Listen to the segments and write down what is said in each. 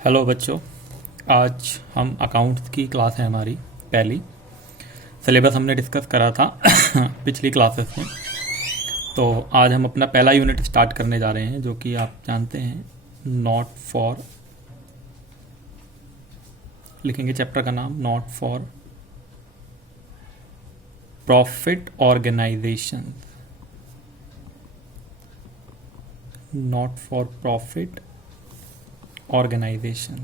Hello बच्चों। आज हम अकाउंट्स की क्लास है हमारी पहली। सिलेबस हमने डिस्कस करा था पिछली क्लासेस में। तो आज हम अपना पहला यूनिट स्टार्ट करने जा रहे हैं, जो कि आप जानते हैं नॉट फॉर, लिखेंगे चैप्टर का नाम not for profit organisation. Not for profit organisation,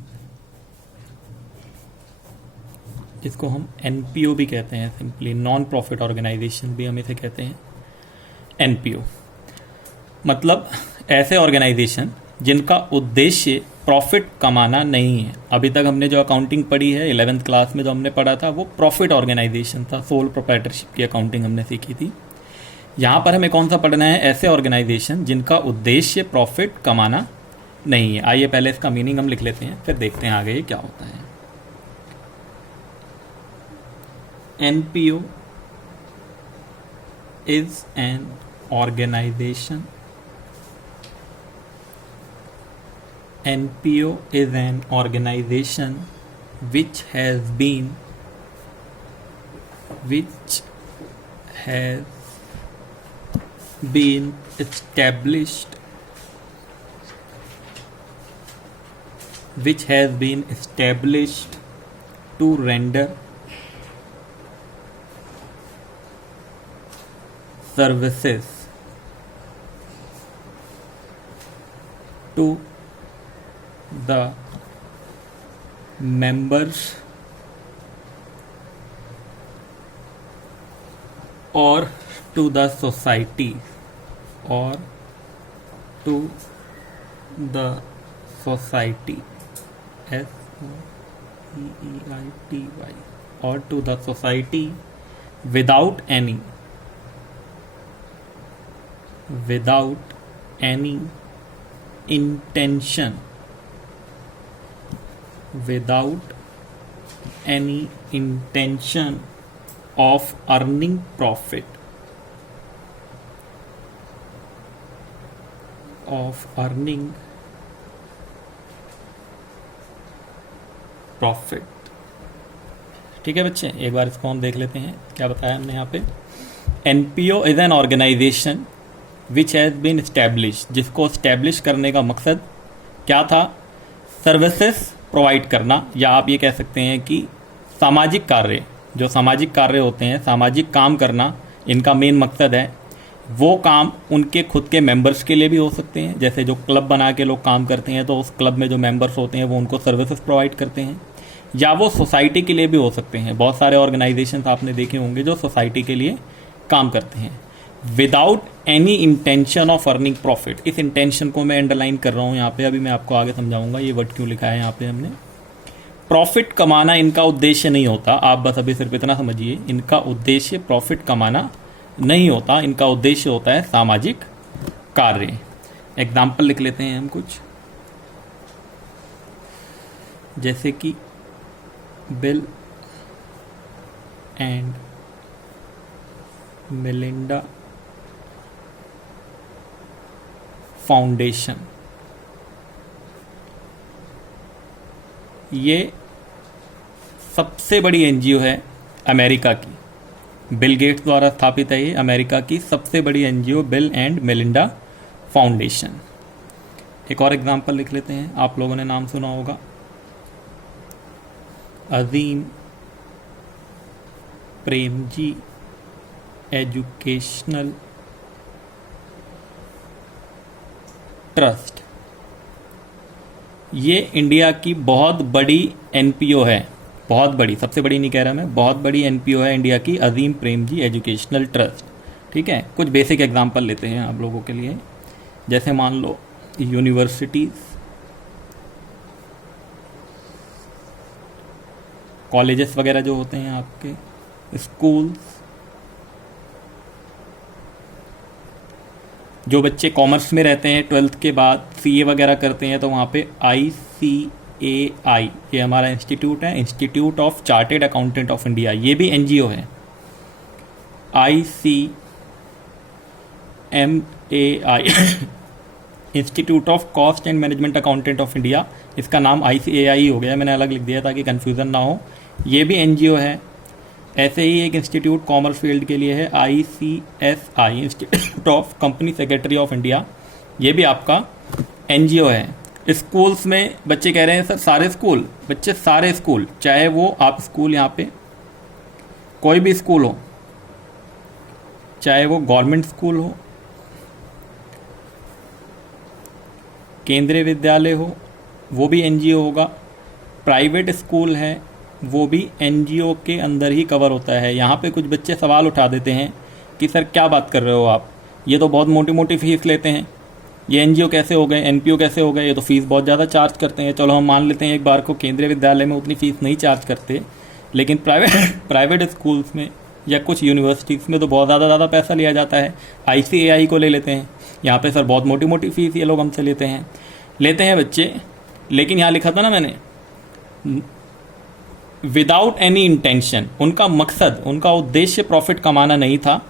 जिसको हम एनपीओ भी कहते हैं, सिंपली नॉन प्रॉफिट ऑर्गेनाइजेशन भी हम इसे कहते हैं एनपीओ। मतलब ऐसे ऑर्गेनाइजेशन जिनका उद्देश्य प्रॉफिट कमाना नहीं है। अभी तक हमने जो अकाउंटिंग पढ़ी है 11th क्लास में जो हमने पढ़ा था वो प्रॉफिट ऑर्गेनाइजेशन था, सोल प्रोप्राइटरशिप की अकाउंटिंग हमने सीखी थी। यहाँ पर हमें कौन सा पढ़ना है? ऐसे ऑर्गेनाइजेशन जिनका उद्देश्य प्रॉफिट कमाना नहीं है। आइए पहले इसका मीनिंग हम लिख लेते हैं, फिर देखते हैं आगे ये क्या होता है। NPO is an organisation, NPO is an organisation which has been established to render services to the members or to the society SOEEITY, or to the society without any intention of earning profit, ठीक है बच्चे, एक बार इसको हम देख लेते हैं क्या बताया हमने यहाँ पे। NPO is an organisation which has been establish, जिसको इस्टेब्लिश करने का मकसद क्या था? सर्विसेज प्रोवाइड करना, या आप ये कह सकते हैं कि सामाजिक कार्य, जो सामाजिक कार्य होते हैं, सामाजिक काम करना इनका मेन मकसद है। वो काम उनके खुद के मेंबर्स के लिए भी हो सकते हैं, जैसे जो क्लब बना के लोग काम करते हैं तो उस क्लब में जो मेंबर्स होते हैं वो उनको सर्विसेज प्रोवाइड करते हैं, या वो सोसाइटी के लिए भी हो सकते हैं। बहुत सारे ऑर्गेनाइजेशंस आपने देखे होंगे जो सोसाइटी के लिए काम करते हैं। Without any intention of earning profit, इस इंटेंशन को मैं अंडरलाइन कर रहा हूँ यहाँ पे, अभी मैं आपको आगे समझाऊंगा ये वर्ड क्यों लिखा है यहाँ पे हमने। प्रॉफिट कमाना इनका उद्देश्य नहीं होता, आप बस अभी सिर्फ इतना समझिए, इनका उद्देश्य प्रॉफिट कमाना नहीं होता, इनका उद्देश्य होता है सामाजिक कार्य। एग्जाम्पल लिख लेते हैं हम कुछ, जैसे कि बिल एंड मेलिंडा फाउंडेशन, ये सबसे बड़ी एनजीओ है अमेरिका की। बिल गेट्स द्वारा स्थापित है ये अमेरिका की सबसे बड़ी NGO bill and Melinda foundation. एक और एग्जांपल लिख लेते हैं, आप लोगों ने नाम सुना होगा अजीम प्रेमजी एजुकेशनल ट्रस्ट। ये इंडिया की बहुत बड़ी एनपीओ है, बहुत बड़ी, सबसे बड़ी नहीं कह रहा मैं, बहुत बड़ी एनपीओ है इंडिया की अजीम प्रेमजी एजुकेशनल ट्रस्ट। ठीक है, कुछ बेसिक एग्जांपल लेते हैं आप लोगों के लिए, जैसे मान लो यूनिवर्सिटीज, कॉलेजेस वगैरह जो होते हैं आपके, स्कूल्स, जो बच्चे कॉमर्स में रहते हैं 12th के बाद सीए वगैरह करते हैं तो वहाँ पे ICAI, ये हमारा इंस्टीट्यूट है, institute of chartered accountant of India, ये भी एनजीओ है। ICMAI institute of cost and management accountant of India, इसका नाम ICAI हो गया, मैंने अलग लिख दिया ताकि कन्फ्यूज़न ना हो, ये भी NGO है। ऐसे ही एक इंस्टीट्यूट कॉमर्स फील्ड के लिए है ICSI, institute of company secretary of India, ये भी आपका NGO है। स्कूल्स में बच्चे कह रहे हैं सर सारे स्कूल, बच्चे सारे स्कूल, चाहे वो आप स्कूल यहाँ पे कोई भी स्कूल हो, चाहे वो गवर्नमेंट स्कूल हो, केंद्रीय विद्यालय हो, वो भी NGO होगा, प्राइवेट स्कूल है वो भी NGO के अंदर ही कवर होता है। यहाँ पे कुछ बच्चे सवाल उठा देते हैं कि सर क्या बात कर रहे हो आप, ये तो बहुत मोटी मोटी फीस लेते हैं, ये NGO कैसे हो गए, NPO कैसे हो गए, ये तो फीस बहुत ज़्यादा चार्ज करते हैं। चलो हम मान लेते हैं एक बार को केंद्रीय विद्यालय में उतनी फीस नहीं चार्ज करते, लेकिन प्राइवेट स्कूल्स में या कुछ यूनिवर्सिटीज़ में तो बहुत ज़्यादा पैसा लिया जाता है। ICAI को ले लेते हैं, यहाँ पे सर बहुत मोटी मोटी फीस ये लोग हमसे लेते हैं बच्चे। लेकिन यहाँ लिखा था ना मैंने, विदाउट एनी इंटेंशन, उनका मकसद, उनका उद्देश्य प्रॉफिट कमाना नहीं था।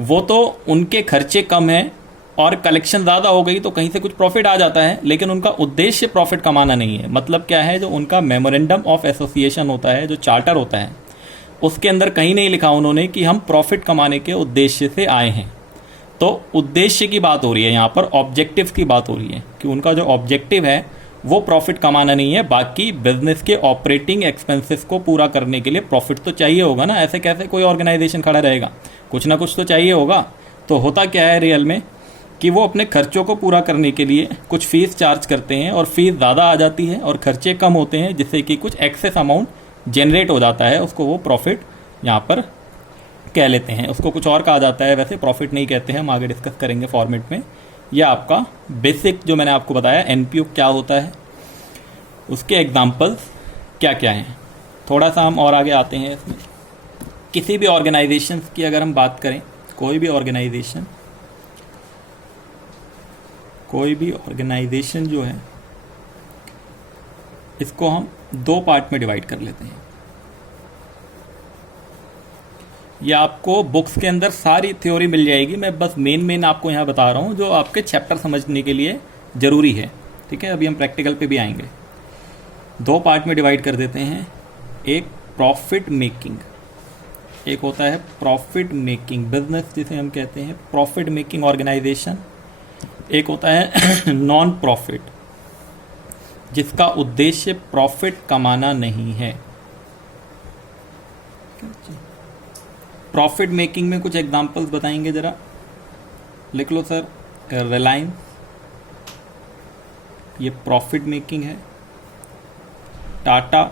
वो तो उनके खर्चे कम हैं और कलेक्शन ज़्यादा हो गई तो कहीं से कुछ प्रॉफिट आ जाता है, लेकिन उनका उद्देश्य प्रॉफिट कमाना नहीं है। मतलब क्या है, जो उनका मेमोरेंडम ऑफ एसोसिएशन होता है, जो चार्टर होता है, उसके अंदर कहीं नहीं लिखा उन्होंने कि हम प्रॉफिट कमाने के उद्देश्य से आए हैं। तो उद्देश्य की बात हो रही है यहाँ पर, ऑब्जेक्टिव की बात हो रही है कि उनका जो ऑब्जेक्टिव है वो प्रॉफिट कमाना नहीं है। बाकी बिजनेस के ऑपरेटिंग एक्सपेंसेस को पूरा करने के लिए प्रॉफिट तो चाहिए होगा ना, ऐसे कैसे कोई ऑर्गेनाइजेशन खड़ा रहेगा, कुछ ना कुछ तो चाहिए होगा। तो होता क्या है रियल में कि वो अपने खर्चों को पूरा करने के लिए कुछ फीस चार्ज करते हैं और फीस ज़्यादा आ जाती है और खर्चे कम होते हैं, जिससे कि कुछ एक्सेस अमाउंट जनरेट हो जाता है, उसको वो प्रॉफिट यहाँ पर कह लेते हैं। उसको कुछ और कहा जाता है, वैसे प्रॉफिट नहीं कहते हैं, हम आगे डिस्कस करेंगे फॉर्मेट में। यह आपका बेसिक जो मैंने आपको बताया NPO क्या होता है, उसके एग्जाम्पल्स क्या क्या हैं, थोड़ा सा हम और आगे आते हैं इसमें। किसी भी ऑर्गेनाइजेशन की अगर हम बात करें, कोई भी ऑर्गेनाइजेशन जो है, इसको हम दो पार्ट में डिवाइड कर लेते हैं। ये आपको बुक्स के अंदर सारी थ्योरी मिल जाएगी, मैं बस मेन आपको यहाँ बता रहा हूँ जो आपके चैप्टर समझने के लिए ज़रूरी है। ठीक है, अभी हम प्रैक्टिकल पे भी आएंगे। दो पार्ट में डिवाइड कर देते हैं, एक प्रॉफिट मेकिंग, एक होता है प्रॉफिट मेकिंग बिजनेस जिसे हम कहते हैं प्रॉफिट मेकिंग ऑर्गेनाइजेशन, एक होता है नॉन प्रॉफिट जिसका उद्देश्य प्रॉफिट कमाना नहीं है। प्रॉफिट मेकिंग में कुछ एग्जांपल्स बताएंगे, जरा लिख लो सर। रिलायंस, ये प्रॉफिट मेकिंग है। टाटा,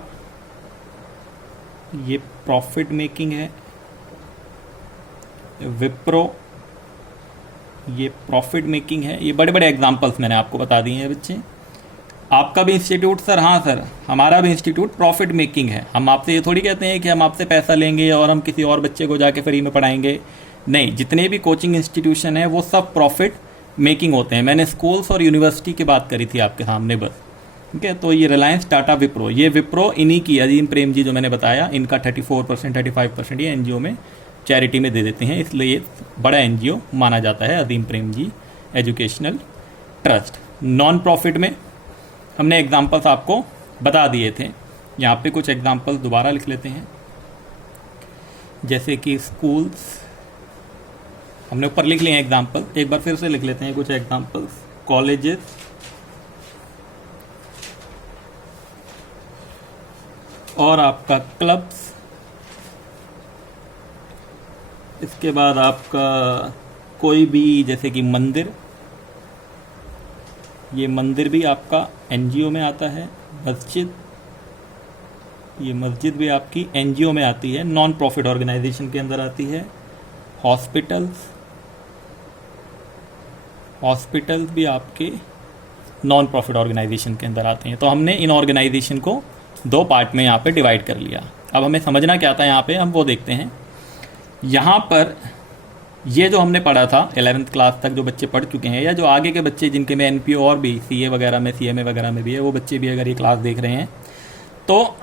ये प्रॉफिट मेकिंग है। विप्रो, ये प्रॉफिट मेकिंग है। ये बड़े बड़े एग्जांपल्स मैंने आपको बता दिए हैं बच्चे। आपका भी इंस्टीट्यूट सर, हाँ सर हमारा भी इंस्टीट्यूट प्रॉफिट मेकिंग है। हम आपसे ये थोड़ी कहते हैं कि हम आपसे पैसा लेंगे और हम किसी और बच्चे को जाके फ्री में पढ़ाएंगे, नहीं। जितने भी कोचिंग इंस्टीट्यूशन है वो सब प्रॉफिट मेकिंग होते हैं। मैंने स्कूल्स और यूनिवर्सिटी की बात करी थी आपके सामने बस, ठीक है। तो ये रिलायंस, टाटा, विप्रो, ये विप्रो इन्हीं की, अजीम प्रेम जी जो मैंने बताया, इनका 34% 35% ये NGO में चैरिटी में दे देते हैं, इसलिए बड़ा NGO माना जाता है अजीम Prem ji educational trust. Non profit में हमने एग्जाम्पल्स आपको बता दिए थे, यहाँ पे कुछ एग्जाम्पल्स दोबारा लिख लेते हैं। जैसे कि स्कूल्स हमने ऊपर लिख लिए हैं एग्जाम्पल, एक बार फिर से लिख लेते हैं कुछ एग्जाम्पल्स। कॉलेजेस, और आपका क्लब्स, इसके बाद आपका कोई भी जैसे कि मंदिर, ये मंदिर भी आपका NGO में आता है। मस्जिद, ये मस्जिद भी आपकी NGO में आती है, नॉन प्रॉफिट ऑर्गेनाइजेशन के अंदर आती है। हॉस्पिटल्स भी आपके नॉन प्रॉफिट ऑर्गेनाइजेशन के अंदर आते हैं। तो हमने इन ऑर्गेनाइजेशन को दो पार्ट में यहाँ पे डिवाइड कर लिया। अब हमें समझना क्या था यहाँ पे, हम वो देखते हैं। यहाँ पर ये जो हमने पढ़ा था 11th क्लास तक जो बच्चे पढ़ चुके हैं, या जो आगे के बच्चे जिनके में NPO और भी CA वगैरह में, CMA वगैरह में भी है, वो बच्चे भी अगर ये क्लास देख रहे हैं तो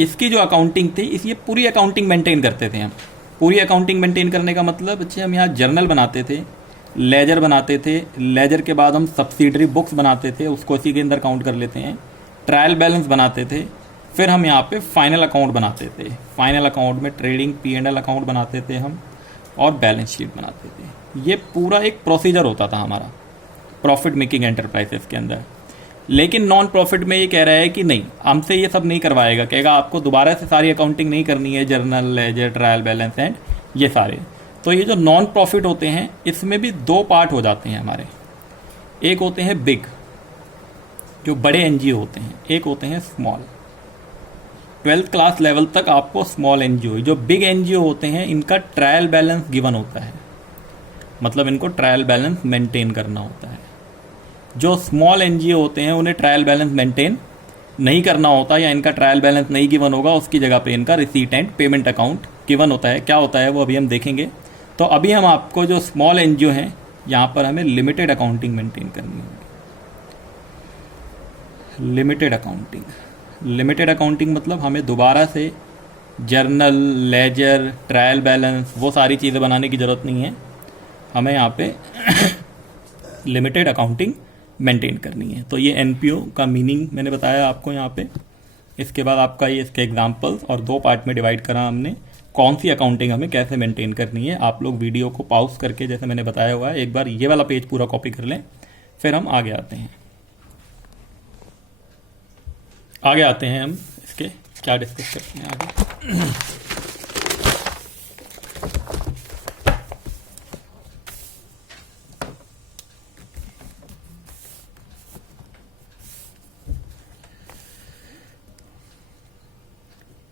इसकी जो अकाउंटिंग थी, ये पूरी अकाउंटिंग मेंटेन करते थे हम। पूरी अकाउंटिंग मेंटेन करने का मतलब बच्चे हम यहाँ जर्नल बनाते थे, लेजर बनाते थे, लेजर के बाद हम सब्सिडरी बुक्स बनाते थे, उसको इसी के अंदर काउंट कर लेते हैं। ट्रायल बैलेंस बनाते थे, फिर हम यहाँ पे फाइनल अकाउंट बनाते थे। फाइनल अकाउंट में ट्रेडिंग P&L अकाउंट बनाते थे हम, और बैलेंस शीट बनाते थे। ये पूरा एक प्रोसीजर होता था हमारा प्रॉफिट मेकिंग एंटरप्राइजेस के अंदर। लेकिन नॉन प्रॉफिट में ये कह रहा है कि नहीं, हमसे ये सब नहीं करवाएगा, कहेगा आपको दोबारा से सारी अकाउंटिंग नहीं करनी है, journal, ledger, trial balance and ये सारे। तो ये जो नॉन प्रॉफिट होते हैं इसमें भी दो पार्ट हो जाते हैं हमारे। एक होते हैं बिग, जो बड़े एनजीओ होते हैं, एक होते हैं स्मॉल। 12th क्लास लेवल तक आपको स्मॉल एनजीओ, जो बिग एनजीओ होते हैं इनका ट्रायल बैलेंस गिवन होता है, मतलब इनको ट्रायल बैलेंस मेंटेन करना होता है। जो स्मॉल एनजीओ होते हैं उन्हें ट्रायल बैलेंस मेंटेन नहीं करना होता, या इनका ट्रायल बैलेंस नहीं गिवन होगा, उसकी जगह पे इनका receipt and payment account given होता है। क्या होता है वो अभी हम देखेंगे। तो अभी हम आपको जो स्मॉल एनजीओ हैं यहाँ पर हमें लिमिटेड अकाउंटिंग मेंटेन करनी होगी। लिमिटेड अकाउंटिंग मतलब हमें दोबारा से जर्नल, लेजर, ट्रायल बैलेंस वो सारी चीज़ें बनाने की ज़रूरत नहीं है, हमें यहाँ पे लिमिटेड अकाउंटिंग मेंटेन करनी है। तो ये एनपीओ का मीनिंग मैंने बताया आपको यहाँ पे। इसके बाद आपका ये इसके एग्जांपल्स, और दो पार्ट में डिवाइड करा हमने कौन सी अकाउंटिंग हमें कैसे मेंटेन करनी है। आप लोग वीडियो को पॉज करके, जैसे मैंने बताया हुआ है, एक बार ये वाला पेज पूरा कॉपी कर लें, फिर हम आगे आते हैं। हम इसके क्या डिस्कस करते हैं आगे।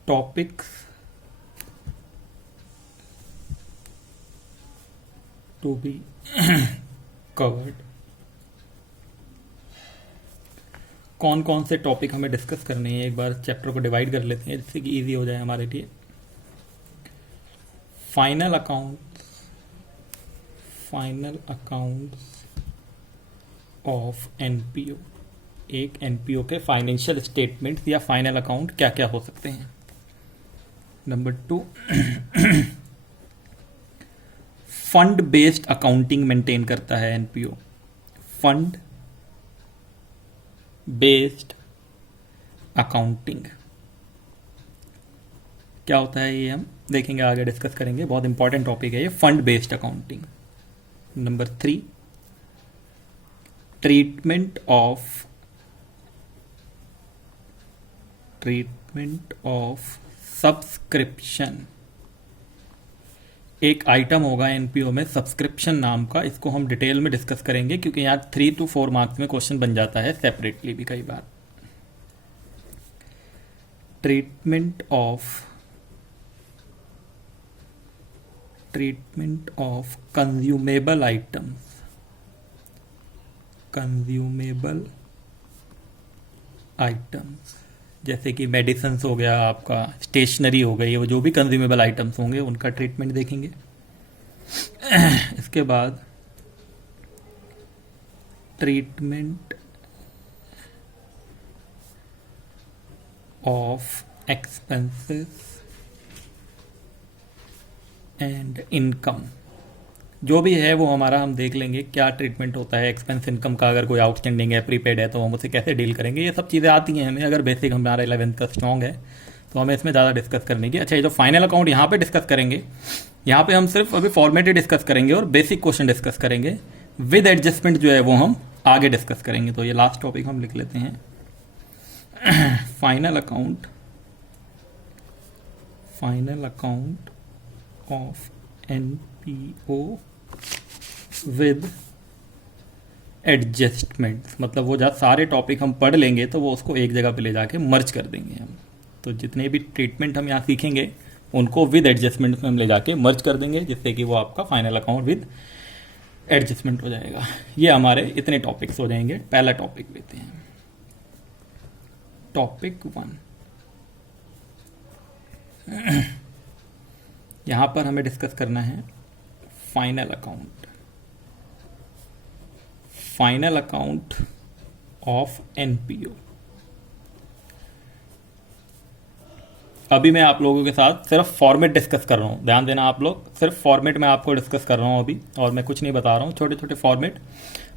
Topics to be covered. कौन कौन से टॉपिक हमें डिस्कस करने हैं, एक बार चैप्टर को डिवाइड कर लेते हैं जिससे कि इजी हो जाए हमारे लिए। Final accounts of NPO. एक एनपीओ के फाइनेंशियल स्टेटमेंट या फाइनल अकाउंट क्या क्या हो सकते हैं। Number 2, fund based accounting maintain करता है एनपीओ। फंड बेस्ड अकाउंटिंग क्या होता है ये हम देखेंगे, आगे डिस्कस करेंगे, बहुत इंपॉर्टेंट टॉपिक है ये, fund based accounting. Number 3, treatment of subscription. एक आइटम होगा एनपीओ में सब्सक्रिप्शन नाम का, इसको हम डिटेल में डिस्कस करेंगे क्योंकि यहाँ 3 to 4 मार्क्स में क्वेश्चन बन जाता है सेपरेटली भी कई बार। ट्रीटमेंट ऑफ कंज्यूमेबल आइटम्स, जैसे कि मेडिसिन्स हो गया, आपका स्टेशनरी हो गई, वो जो भी कंज्यूमेबल आइटम्स होंगे उनका ट्रीटमेंट देखेंगे। इसके बाद treatment of expenses and income, जो भी है वो हमारा हम देख लेंगे क्या ट्रीटमेंट होता है एक्सपेंस इनकम का। अगर कोई आउटस्टैंडिंग है, प्रीपेड है, तो हम उसे कैसे डील करेंगे, ये सब चीज़ें आती हैं हमें। अगर बेसिक हमारा 11th का स्ट्रॉन्ग है तो हमें इसमें ज़्यादा डिस्कस करने की। अच्छा, ये जो फाइनल अकाउंट यहाँ पे डिस्कस करेंगे, यहाँ पे हम सिर्फ अभी फॉर्मेट डिस्कस करेंगे और बेसिक क्वेश्चन डिस्कस करेंगे। विद एडजस्टमेंट जो है वो हम आगे डिस्कस करेंगे। तो ये लास्ट टॉपिक हम लिख लेते हैं, final account of NPO with adjustments. मतलब वो जहाँ सारे टॉपिक हम पढ़ लेंगे तो वो उसको एक जगह पे ले जाके मर्ज कर देंगे हम। तो जितने भी ट्रीटमेंट हम यहाँ सीखेंगे उनको विद एडजस्टमेंट में हम ले जाके मर्ज कर देंगे, जिससे कि वो आपका फाइनल अकाउंट विद एडजस्टमेंट हो जाएगा। ये हमारे इतने टॉपिक्स हो जाएंगे। पहला टॉपिक लेते हैं, टॉपिक 1। यहाँ पर हमें डिस्कस करना है फाइनल अकाउंट ऑफ एनपीओ। अभी मैं आप लोगों के साथ सिर्फ फॉर्मेट डिस्कस कर रहा हूँ, ध्यान देना आप लोग, सिर्फ फॉर्मेट में आपको डिस्कस कर रहा हूँ अभी, और मैं कुछ नहीं बता रहा हूँ। छोटे छोटे फॉर्मेट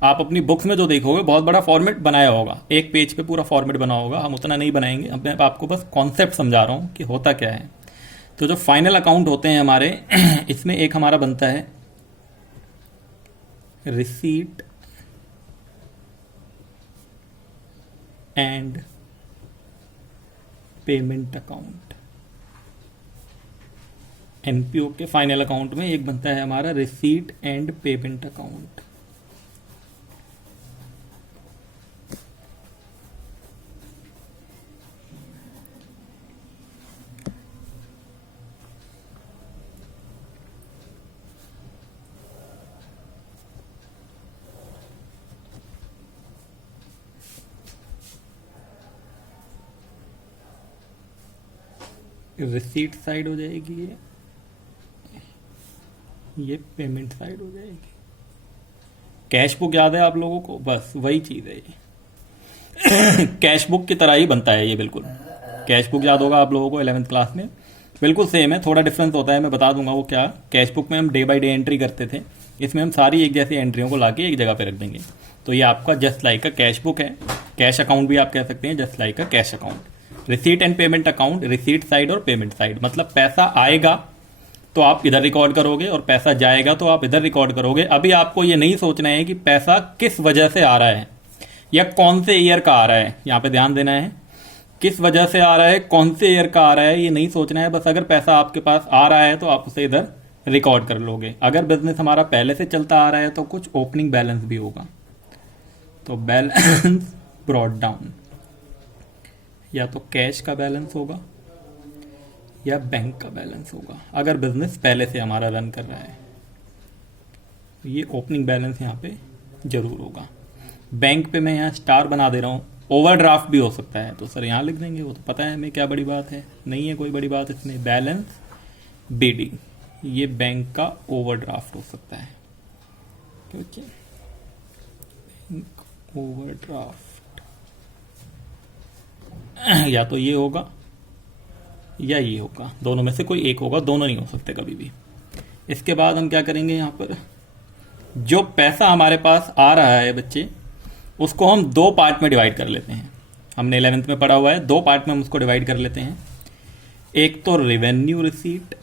आप अपनी बुक्स में जो देखोगे बहुत बड़ा फॉर्मेट बनाया होगा, एक पेज पे पूरा फॉर्मेट बना होगा, हम उतना नहीं बनाएंगे। अब मैं आपको बस कॉन्सेप्ट समझा रहा हूँ कि होता क्या है। तो जो फाइनल अकाउंट होते हैं हमारे इसमें एक हमारा बनता है receipt and payment account. NPO के फाइनल अकाउंट में एक बनता है हमारा receipt and payment account. Receipt side हो जाएगी ये पेमेंट साइड हो जाएगी। कैश बुक याद है आप लोगों को? बस वही चीज है ये कैश बुक की तरह ही बनता है ये, बिल्कुल कैश बुक याद होगा आप लोगों को 11th क्लास में, बिल्कुल सेम है, थोड़ा डिफरेंस होता है, मैं बता दूंगा वो क्या। कैश बुक में हम डे बाय डे एंट्री करते थे, इसमें हम सारी एक जैसी एंट्रियों को लाके एक जगह पे रख देंगे। तो ये आपका just like a cash book है, कैश अकाउंट भी आप कह सकते हैं, just like a cash account. Receipt and payment account, receipt side और पेमेंट साइड, मतलब पैसा आएगा तो आप इधर रिकॉर्ड करोगे और पैसा जाएगा तो आप इधर रिकॉर्ड करोगे। अभी आपको ये नहीं सोचना है कि पैसा किस वजह से आ रहा है या कौन से ईयर का आ रहा है, यहां पे ध्यान देना है, किस वजह से आ रहा है, कौन से ईयर का आ रहा है, ये नहीं सोचना है। बस अगर पैसा आपके पास आ रहा है तो आप उसे इधर रिकॉर्ड कर लोगे। अगर बिजनेस हमारा पहले से चलता आ रहा है तो कुछ ओपनिंग बैलेंस भी होगा, तो बैलेंस ब्रॉट डाउन, या तो कैश का बैलेंस होगा या बैंक का बैलेंस होगा, अगर बिजनेस पहले से हमारा रन कर रहा है। ये ओपनिंग बैलेंस यहाँ पे जरूर होगा। बैंक पे मैं यहाँ स्टार बना दे रहा हूँ, ओवरड्राफ्ट भी हो सकता है तो सर यहाँ लिख देंगे, वो तो पता है हमें, क्या बड़ी बात है, नहीं है कोई बड़ी बात इसमें। बैलेंस बीडी, ये बैंक का ओवरड्राफ्ट हो सकता है, क्योंकि ओवरड्राफ्ट या तो ये होगा या ये होगा, दोनों में से कोई एक होगा, दोनों नहीं हो सकते कभी भी। इसके बाद हम क्या करेंगे, यहाँ पर जो पैसा हमारे पास आ रहा है बच्चे, उसको हम दो पार्ट में डिवाइड कर लेते हैं। हमने 11th में पढ़ा हुआ है, दो पार्ट में हम उसको डिवाइड कर लेते हैं। एक तो रेवेन्यू रिसीट,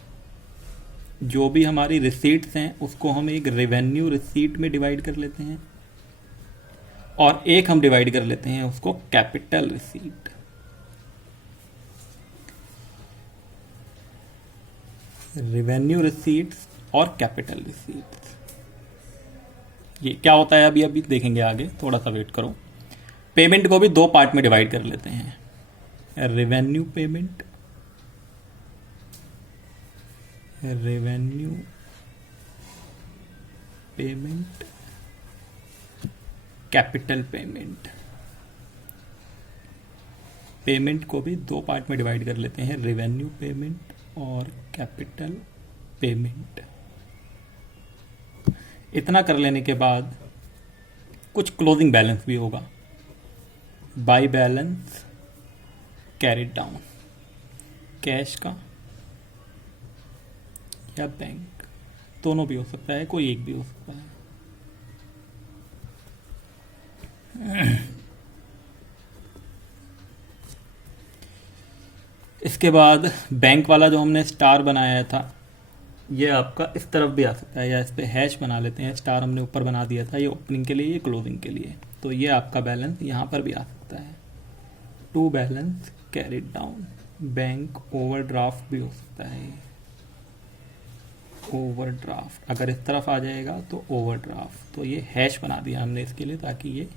जो भी हमारी रिसीट्स हैं उसको हम एक रेवेन्यू रिसीट में डिवाइड कर लेते हैं, और एक हम डिवाइड कर लेते हैं उसको कैपिटल रिसीट। रेवेन्यू रिसीट्स और कैपिटल रिसीट्स, ये क्या होता है अभी अभी देखेंगे आगे, थोड़ा सा वेट करो। पेमेंट को भी दो पार्ट में डिवाइड कर लेते हैं, revenue payment, revenue payment, capital payment. Payment को भी दो पार्ट में डिवाइड कर लेते हैं, रेवेन्यू पेमेंट और कैपिटल पेमेंट। इतना कर लेने के बाद कुछ क्लोजिंग बैलेंस भी होगा, by balance carried down, cash का या बैंक, दोनों भी हो सकता है, कोई एक भी हो सकता है। इसके बाद बैंक वाला जो हमने स्टार बनाया था, ये आपका इस तरफ भी आ सकता है, या इस पे हैश बना लेते हैं, स्टार हमने ऊपर बना दिया था, ये ओपनिंग के लिए, ये क्लोजिंग के लिए। तो ये आपका बैलेंस यहाँ पर भी आ सकता है, to balance carried down. Bank overdraft भी हो सकता है, ओवरड्राफ्ट अगर इस तरफ आ जाएगा तो ओवरड्राफ्ट। तो ये हैश बना दिया हमने इसके लिए, ताकि ये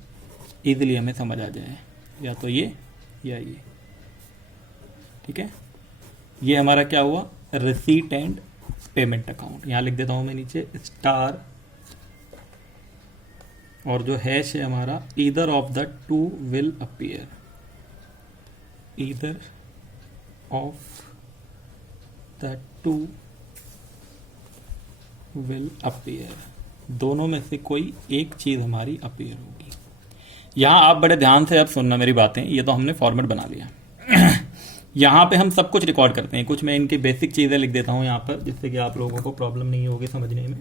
इजीली हमें समझ आ जाए, या तो ये या ये, ठीक है। ये हमारा क्या हुआ, रिसीट एंड पेमेंट अकाउंट। यहां लिख देता हूं मैं नीचे स्टार, और जो हैश है हमारा, either of the two will appear, either of the two will appear, दोनों में से कोई एक चीज हमारी अपीयर होगी। यहां आप बड़े ध्यान से अब सुनना मेरी बातें, ये तो हमने फॉर्मेट बना लिया। यहाँ पे हम सब कुछ रिकॉर्ड करते हैं। कुछ मैं इनकी बेसिक चीज़ें लिख देता हूँ यहाँ पर, जिससे कि आप लोगों को प्रॉब्लम नहीं होगी समझने में।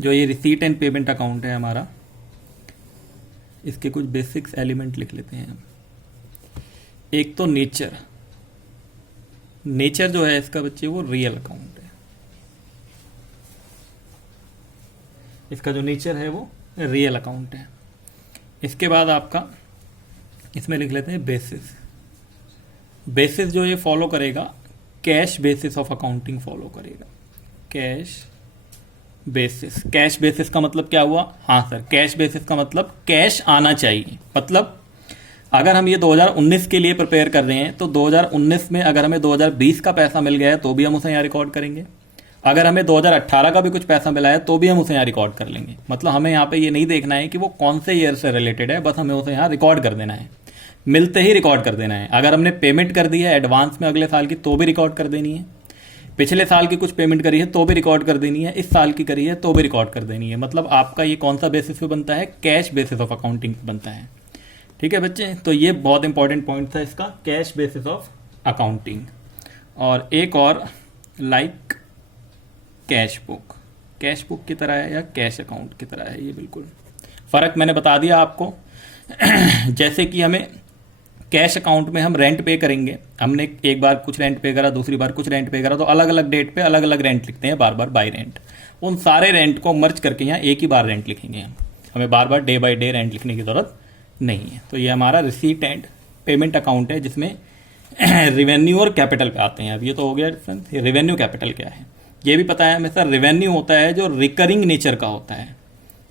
जो ये रिसीट एंड पेमेंट अकाउंट है हमारा, इसके कुछ बेसिक्स एलिमेंट लिख लेते हैं हम। एक तो नेचर जो है इसका बच्चे वो रियल अकाउंट है। इसका जो नेचर है वो रियल अकाउंट है। इसके बाद आपका इसमें लिख लेते हैं बेसिस जो ये फॉलो करेगा, cash basis of accounting follow करेगा। कैश बेसिस का मतलब क्या हुआ? हाँ सर, कैश बेसिस का मतलब कैश आना चाहिए। मतलब अगर हम ये 2019 के लिए प्रिपेयर कर रहे हैं तो 2019 में अगर हमें 2020 का पैसा मिल गया है तो भी हम उसे यहाँ रिकॉर्ड करेंगे। अगर हमें 2018 का भी कुछ पैसा मिला है तो भी हम उसे यहाँ रिकॉर्ड कर लेंगे। मतलब हमें यहाँ पे ये नहीं देखना है कि वो कौन से ईयर से रिलेटेड है, बस हमें उसे यहाँ रिकॉर्ड कर देना है, मिलते ही रिकॉर्ड कर देना है। अगर हमने पेमेंट कर दी है एडवांस में अगले साल की तो भी रिकॉर्ड कर देनी है, पिछले साल की कुछ पेमेंट करी है तो भी रिकॉर्ड कर देनी है, इस साल की करी है तो भी रिकॉर्ड कर देनी है। मतलब आपका ये कौन सा बेसिस पे बनता है? कैश बेसिस ऑफ अकाउंटिंग बनता है। ठीक है बच्चे, तो ये बहुत इंपॉर्टेंट पॉइंट था इसका, कैश बेसिस ऑफ अकाउंटिंग। और एक और लाइक कैश बुक की तरह है या कैश अकाउंट की तरह है, ये बिल्कुल फ़र्क मैंने बता दिया आपको। जैसे कि हमें कैश अकाउंट में हम रेंट पे करेंगे, हमने एक बार कुछ रेंट पे करा, दूसरी बार कुछ रेंट पे करा, तो अलग अलग डेट पे अलग अलग रेंट लिखते हैं, बार बार बाय रेंट। उन सारे रेंट को मर्ज करके यहाँ एक ही बार रेंट लिखेंगे हम, हमें बार बार डे बाय डे रेंट लिखने की ज़रूरत नहीं है। तो ये हमारा रिसीट एंड पेमेंट अकाउंट है, जिसमें रिवेन्यू और कैपिटल पे आते हैं। अब ये तो हो गया डिफरेंस। रिवेन्यू कैपिटल क्या है ये भी पता है हमें सर। रिवेन्यू होता है जो रिकरिंग नेचर का होता है।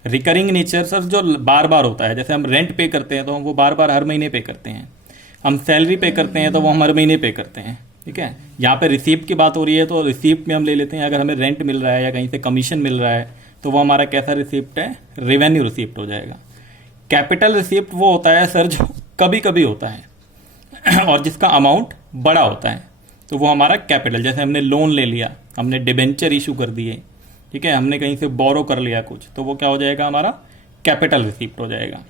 रिकरिंग नेचर सर जो बार बार होता है, जैसे हम रेंट पे करते हैं तो हम वो बार बार हर महीने पे करते हैं, हम सैलरी पे करते हैं तो वो हम हर महीने पे करते हैं। ठीक है, यहाँ पे रिसीप्ट की बात हो रही है तो रिसीप्ट में हम ले लेते हैं, अगर हमें रेंट मिल रहा है या कहीं से कमीशन मिल रहा है तो वो हमारा कैसा रिसीप्ट है? रेवेन्यू रिसीप्ट हो जाएगा। कैपिटल रिसीप्ट वो होता है सर जो कभी कभी होता है और जिसका अमाउंट बड़ा होता है, तो वो हमारा कैपिटल। जैसे हमने लोन ले लिया, हमने डिबेंचर इशू कर दिए, ठीक है, हमने कहीं से बोरो कर लिया कुछ, तो वो क्या हो जाएगा? हमारा कैपिटल रिसीप्ट हो जाएगा।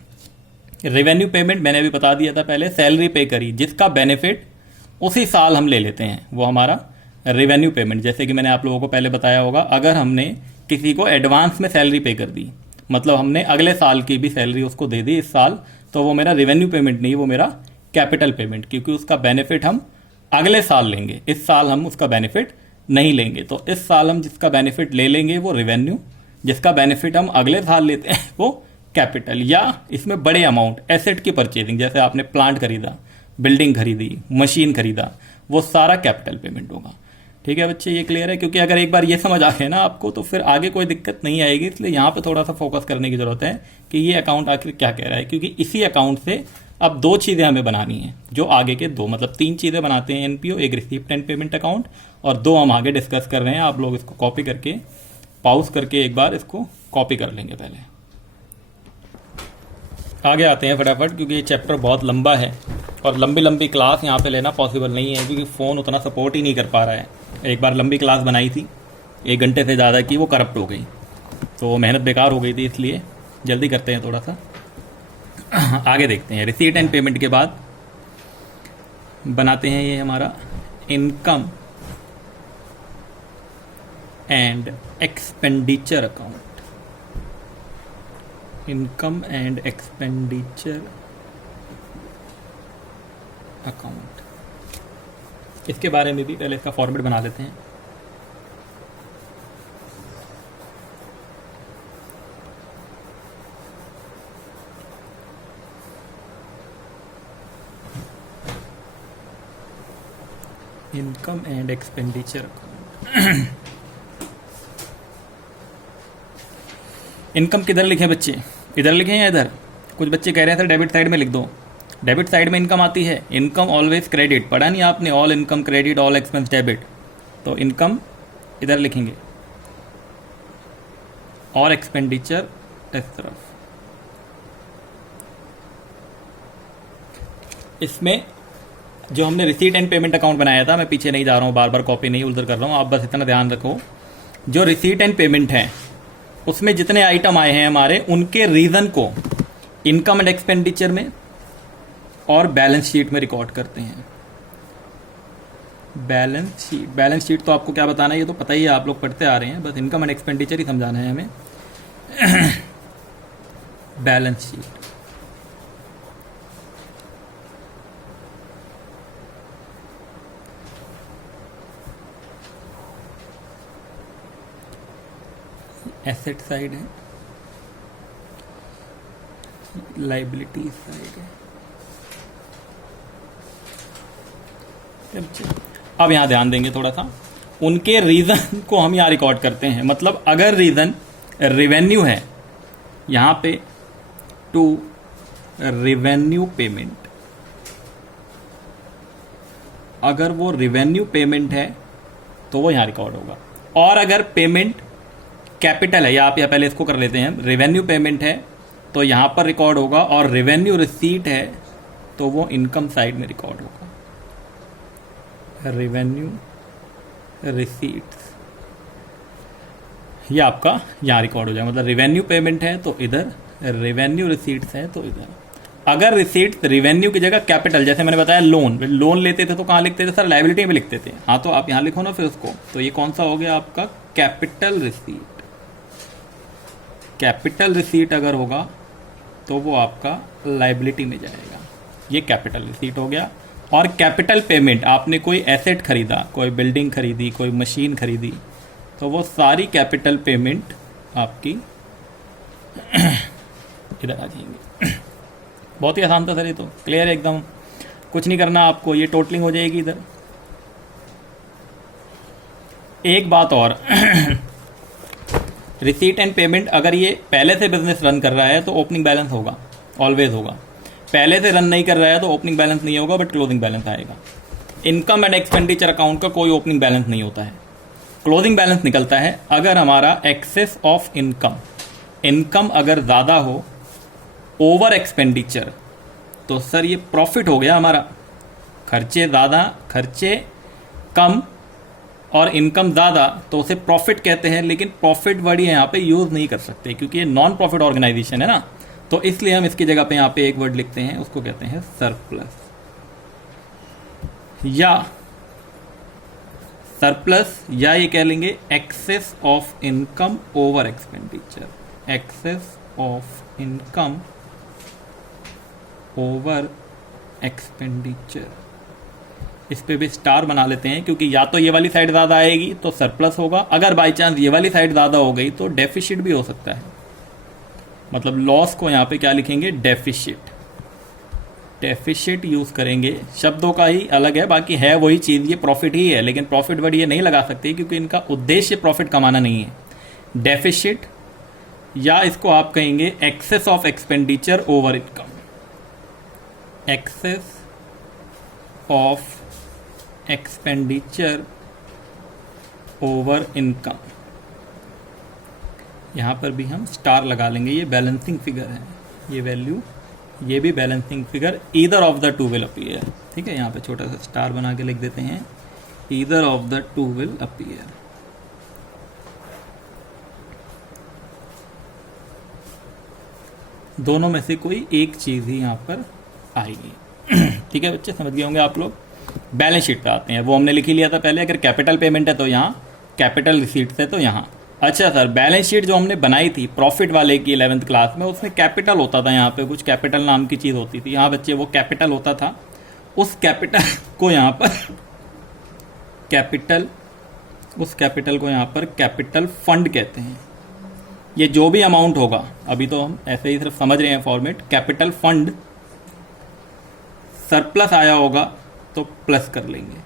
रेवेन्यू पेमेंट मैंने अभी बता दिया था पहले, सैलरी पे करी जिसका बेनिफिट उसी साल हम ले लेते हैं, वो हमारा रेवेन्यू पेमेंट। जैसे कि मैंने आप लोगों को पहले बताया होगा, अगर हमने किसी को एडवांस में सैलरी पे कर दी, मतलब हमने अगले साल की भी सैलरी उसको दे दी इस साल, तो वो मेरा रेवेन्यू पेमेंट नहीं, वो मेरा कैपिटल पेमेंट, क्योंकि उसका बेनिफिट हम अगले साल लेंगे, इस साल हम उसका बेनिफिट नहीं लेंगे। तो इस साल हम जिसका बेनिफिट ले लेंगे वो रेवेन्यू, जिसका बेनिफिट हम अगले साल लेते हैं वो कैपिटल। या इसमें बड़े अमाउंट, एसेट की परचेजिंग, जैसे आपने प्लांट खरीदा, बिल्डिंग खरीदी, मशीन खरीदा, वो सारा कैपिटल पेमेंट होगा। ठीक है बच्चे, ये क्लियर है? क्योंकि अगर एक बार ये समझ आ गया ना आपको तो फिर आगे कोई दिक्कत नहीं आएगी। इसलिए यहाँ पे थोड़ा सा फोकस करने की जरूरत है कि ये अकाउंट आखिर क्या कह रहा है, क्योंकि इसी अकाउंट से अब दो चीज़ें हमें बनानी है, जो आगे के दो, मतलब तीन चीज़ें बनाते हैं एनपीओ, एक रिसीप्ट एंड पेमेंट अकाउंट और दो हम आगे डिस्कस कर रहे हैं। आप लोग इसको कॉपी करके पॉज करके एक बार इसको कॉपी कर लेंगे पहले। आगे आते हैं फटाफट, क्योंकि ये चैप्टर बहुत लंबा है और लंबी लंबी क्लास यहाँ पे लेना पॉसिबल नहीं है, क्योंकि फ़ोन उतना सपोर्ट ही नहीं कर पा रहा है। एक बार लंबी क्लास बनाई थी 1 घंटे से ज़्यादा की, वो करप्ट हो गई, तो मेहनत बेकार हो गई थी, इसलिए जल्दी करते हैं थोड़ा सा। आगे देखते हैं, रिसीट एंड पेमेंट के बाद बनाते हैं ये हमारा income and expenditure account. Income and expenditure account, इसके बारे में भी पहले इसका फॉर्मेट बना लेते हैं। Income and expenditure account. Income किधर लिखें बच्चे? इधर लिखें या इधर? कुछ बच्चे कह रहे हैं सर डेबिट साइड में लिख दो। डेबिट साइड में इनकम आती है, इनकम ऑलवेज क्रेडिट, पढ़ा नहीं आपने? All income credit, all expense debit. तो इनकम इधर लिखेंगे और एक्सपेंडिचर इस तरफ। इसमें जो हमने रिसीट एंड पेमेंट अकाउंट बनाया था, मैं पीछे नहीं जा रहा हूँ, बार बार कॉपी नहीं उधर कर रहा हूँ, आप बस इतना ध्यान रखो, जो रिसीट एंड पेमेंट है उसमें जितने आइटम आए हैं हमारे, उनके रीजन को इनकम एंड एक्सपेंडिचर में और बैलेंस शीट में रिकॉर्ड करते हैं। बैलेंस शीट तो आपको क्या बताना है, ये तो पता ही है, आप लोग पढ़ते आ रहे हैं, बस इनकम एंड एक्सपेंडिचर ही समझाना है हमें। बैलेंस शीट, एसेट साइड है, लाइबिलिटी साइड है। अब यहां ध्यान देंगे थोड़ा सा, उनके रीजन को हम यहां रिकॉर्ड करते हैं। मतलब अगर रीजन रेवेन्यू है, यहां पे टू रेवेन्यू पेमेंट, अगर वो रेवेन्यू पेमेंट है तो वो यहां रिकॉर्ड होगा। और अगर पेमेंट कैपिटल है, या आप या पहले इसको कर लेते हैं, रेवेन्यू पेमेंट है तो यहां पर रिकॉर्ड होगा, और रेवेन्यू रिसीट है तो वो इनकम साइड में रिकॉर्ड होगा। रेवेन्यू रिसीट्स, ये आपका यहाँ रिकॉर्ड हो जाएगा। मतलब रेवेन्यू पेमेंट है तो इधर, रेवेन्यू रिसीट्स है तो इधर। अगर रिसीट्स रेवेन्यू की जगह कैपिटल, जैसे मैंने बताया लोन लेते थे तो कहाँ लिखते थे सर, लायबिलिटी में लिखते थे। हाँ, तो आप यहाँ लिखो ना फिर उसको, तो ये कौन सा हो गया आपका, कैपिटल रिसीट। कैपिटल रिसीट अगर होगा तो वो आपका लायबिलिटी में जाएगा, ये कैपिटल रिसीट हो गया। और कैपिटल पेमेंट, आपने कोई एसेट खरीदा, कोई बिल्डिंग खरीदी, कोई मशीन खरीदी, तो वो सारी कैपिटल पेमेंट आपकी इधर आ जाएंगी। बहुत ही आसान था सर, ये तो क्लियर है एकदम, कुछ नहीं करना आपको, ये टोटलिंग हो जाएगी इधर। एक बात और, रिसीट एंड पेमेंट, अगर ये पहले से बिजनेस रन कर रहा है तो ओपनिंग बैलेंस होगा, ऑलवेज होगा। पहले से रन नहीं कर रहा है तो ओपनिंग बैलेंस नहीं होगा, बट क्लोजिंग बैलेंस आएगा। इनकम एंड एक्सपेंडिचर अकाउंट का कोई ओपनिंग बैलेंस नहीं होता है, क्लोजिंग बैलेंस निकलता है अगर हमारा एक्सेस ऑफ इनकम अगर ज़्यादा हो ओवर एक्सपेंडिचर, तो सर ये प्रॉफिट हो गया हमारा। खर्चे ज़्यादा, खर्चे कम और इनकम ज़्यादा, तो उसे प्रॉफिट कहते हैं। लेकिन प्रॉफिट वर्ड यहाँ पे यूज़ नहीं कर सकते क्योंकि ये नॉन प्रॉफिट ऑर्गेनाइजेशन है ना, तो इसलिए हम इसकी जगह पे यहाँ पे एक वर्ड लिखते हैं, उसको कहते हैं सरप्लस। या ये कह लेंगे excess of income over expenditure, excess of income over expenditure. इस पे भी स्टार बना लेते हैं क्योंकि या तो ये वाली साइड ज़्यादा आएगी तो सरप्लस होगा, अगर बाई चांस ये वाली साइड ज़्यादा हो गई तो डेफिसिट भी हो सकता है। मतलब लॉस को यहाँ पे क्या लिखेंगे, डेफिसिट। डेफिसिट यूज करेंगे, शब्दों का ही अलग है, बाकी है वही चीज़, ये प्रॉफिट ही है। लेकिन प्रॉफिट वर्ड ये नहीं लगा सकते क्योंकि इनका उद्देश्य प्रॉफिट कमाना नहीं है। डेफिसिट, या इसको आप कहेंगे excess of expenditure over income, excess of expenditure over income. यहाँ पर भी हम स्टार लगा लेंगे, ये बैलेंसिंग फिगर है, ये वैल्यू, ये भी balancing figure, either of the two will appear. ठीक है, यहाँ पे छोटा सा स्टार बना के लिख देते हैं, either of the two will appear. दोनों में से कोई एक चीज ही यहाँ पर आएगी। ठीक है बच्चे, समझ गए होंगे आप लोग। बैलेंस शीट पे आते हैं, वो हमने लिख ही लिया था पहले, अगर कैपिटल पेमेंट है तो यहाँ, कैपिटल रिसीट्स है तो यहाँ। अच्छा सर, बैलेंस शीट जो हमने बनाई थी प्रॉफिट वाले की 11th क्लास में, उसमें कैपिटल होता था, यहाँ पे कुछ कैपिटल नाम की चीज़ होती थी। यहाँ बच्चे वो कैपिटल होता था, उस कैपिटल को यहाँ पर कैपिटल, उस कैपिटल को यहाँ पर कैपिटल फंड कहते हैं। ये जो भी अमाउंट होगा, अभी तो हम ऐसे ही सिर्फ समझ रहे हैं फॉर्मेट, कैपिटल फंड सरप्लस आया होगा तो प्लस कर लेंगे,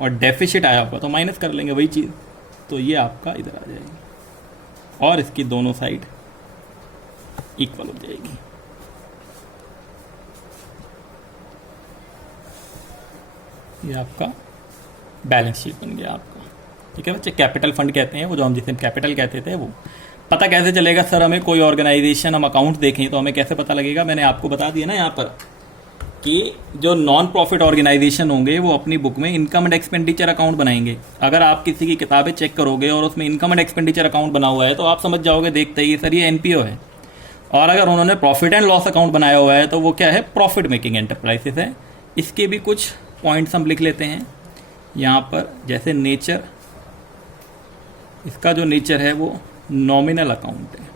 और डेफिसिट आया होगा तो माइनस कर लेंगे, वही चीज़। तो ये आपका इधर आ जाएगी और इसकी दोनों साइड इक्वल हो जाएगी। ये आपका बैलेंस शीट बन गया आपका। ठीक है बच्चे, कैपिटल फंड कहते हैं वो, जो हम जिसे कैपिटल कहते थे वो। पता कैसे चलेगा सर हमें, कोई ऑर्गेनाइजेशन हम अकाउंट देखें तो हमें कैसे पता लगेगा? मैंने आपको बता दिया ना यहाँ पर कि जो नॉन प्रॉफिट ऑर्गेनाइजेशन होंगे वो अपनी बुक में इनकम एंड एक्सपेंडिचर अकाउंट बनाएंगे। अगर आप किसी की किताबें चेक करोगे और उसमें इनकम एंड एक्सपेंडिचर अकाउंट बना हुआ है तो आप समझ जाओगे देखते ही सर ये एनपीओ है। और अगर उन्होंने प्रॉफिट एंड लॉस अकाउंट बनाया हुआ है तो वो क्या है, प्रॉफिट मेकिंग एंटरप्राइजेस है। इसके भी कुछ पॉइंट्स हम लिख लेते हैं यहाँ पर। जैसे नेचर, इसका जो नेचर है वो नॉमिनल अकाउंट है।